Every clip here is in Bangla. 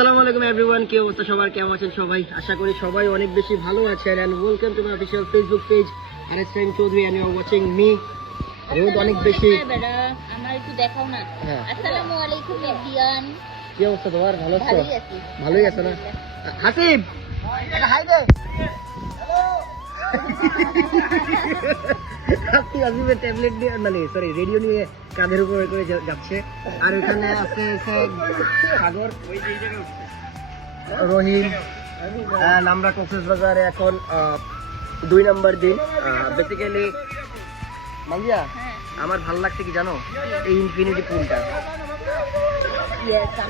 আসসালামু আলাইকুম এভরিওয়ান, কি অবস্থা সবার, কেমন আছেন সবাই? আশা করি সবাই অনেক বেশি ভালো আছেন। And welcome to my official Facebook page RSM Chowdhury and you are watching me. রোদ অনেক বেশি। আমার একটু দেখাও না। আসসালামু আলাইকুম এভরিওয়ান, কি অবস্থা তোমার? ভালো আছো? ভালোই আছি। ভালোই আছো না? হাসিব একটা হাই দে। হাসিবের ট্যাবলেট দিয়ে মানে সরি রেডিও নিয়ে কাঁধের উপরে করে যাচ্ছে। আর ওখানে আছে সাগর, রহিম। আমরা কক্সবাজারে এখন 2 নম্বর দিন। বেসিক্যালি মালিয়া আমার ভালো লাগছে কি জানো, এই ইনফিনিটি পুলটা।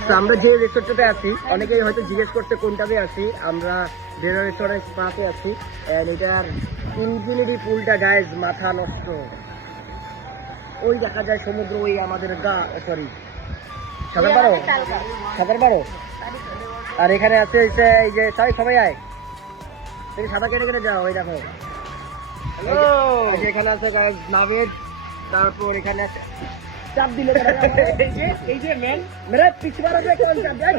তো আমরা যে রেস্টুরেন্টে আছি, অনেকেই হয়তো জিজ্ঞেস করছে কোনটাতে আছি। আমরা ডেজার্ট রেস্টুরেন্ট স্পাতে আছি। এটার ইনফিনিটি পুলটা গাইজ মাথা নষ্ট। ওই দেখা যায় সমুদ্র, ওই আমাদের সরি সাঁতার পারো, সাঁতার পারো। আর এখানে আছে এই যে সবাই আয়, তুমি সাঁতার কেটে কেটে যাও। ওই দেখো এখানে আছে নাভেদ। তারপর এখানে আছে চাপ দিলে এই যে মেরা পিছু মারা যায় কোন চাপ দেয়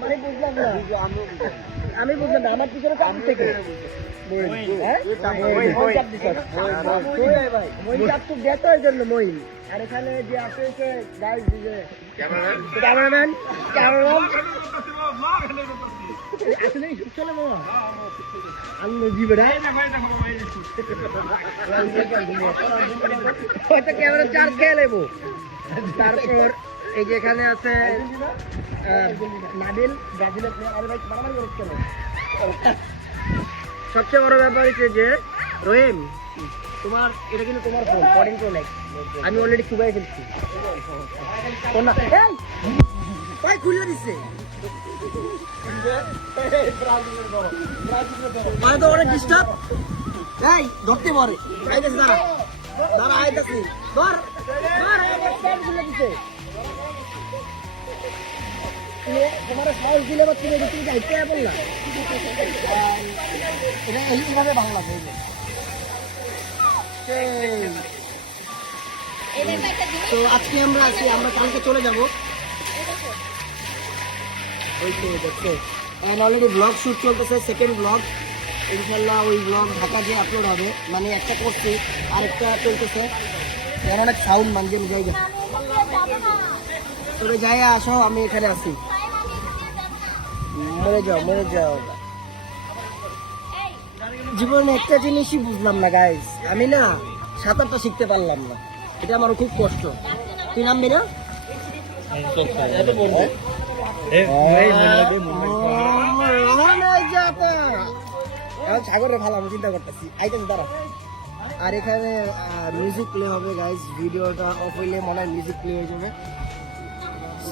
মানে বুঝলাম না, আমি বুঝলাম না আমার পিছনে চাপ থেকে আর এখানে যে আছে ক্যামেরাম্যান আসলে চলে মামা হয়তো ক্যামেরা চার্জ খেয়ে নেবো। তারপর এই যে এখানে আছে নাবিল, ব্রাজিলের প্লেয়ার। আরে ভাই মারামারি করছ কেন? সবচেয়ে বড় ব্যাপার হচ্ছে যে রহিম, তোমার এটা কিন্তু তোমার ফোন 14 Pro Max। আমি অলরেডি চুবাই ফেলছি। ফোন না ভাই খুলে দিচ্ছে, মানে তো অনেক ডিস্টার্ব। এই ধরতে পারে আইতেছে, দাঁড়া দাঁড়া আইতেছি, ধর ধর খুলে দিচ্ছে। তোমার সাহস দিলে বা তুমি তুমি যাইতে বললা এটা এইভাবে বাংলা বলবে। তো আজকে আমরা আছি, আমরা কালকে চলে যাবো। ওই তো দেখছো অলরেডি ব্লগ শুট চলতেছে, সেকেন্ড ব্লগ। ইনশাল্লাহ ওই ব্লগ ঢাকা যে আপলোড হবে, মানে একটা করছি আরেকটা চলতেছে। অনেক সাউন্ড মানছে জায়গা। তবে যাই আসো, আমি এখানে আছি। মরে যাও। জীবনে একটা জিনিসই বুঝলাম না গাইস, আমি না সাঁতারটা শিখতে পারলাম না। এটা আমার খুব কষ্ট। তুই নামবি না? সাগরে ভালো আমি চিন্তা করতেছি, আইতেছি দাঁড়া। আর এখানে মিউজিক প্লে হবে গাইস। ভিডিওটা অফ হইলে মনে হয় মিউজিক প্লে হয়ে যাবে।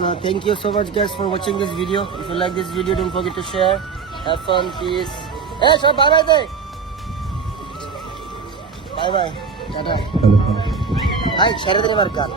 So thank you so much guys for watching this video. If you like this video, don't forget to share. Have fun, peace. Hey, so bye bye day. Bye bye. Tata. Hi, share the marker.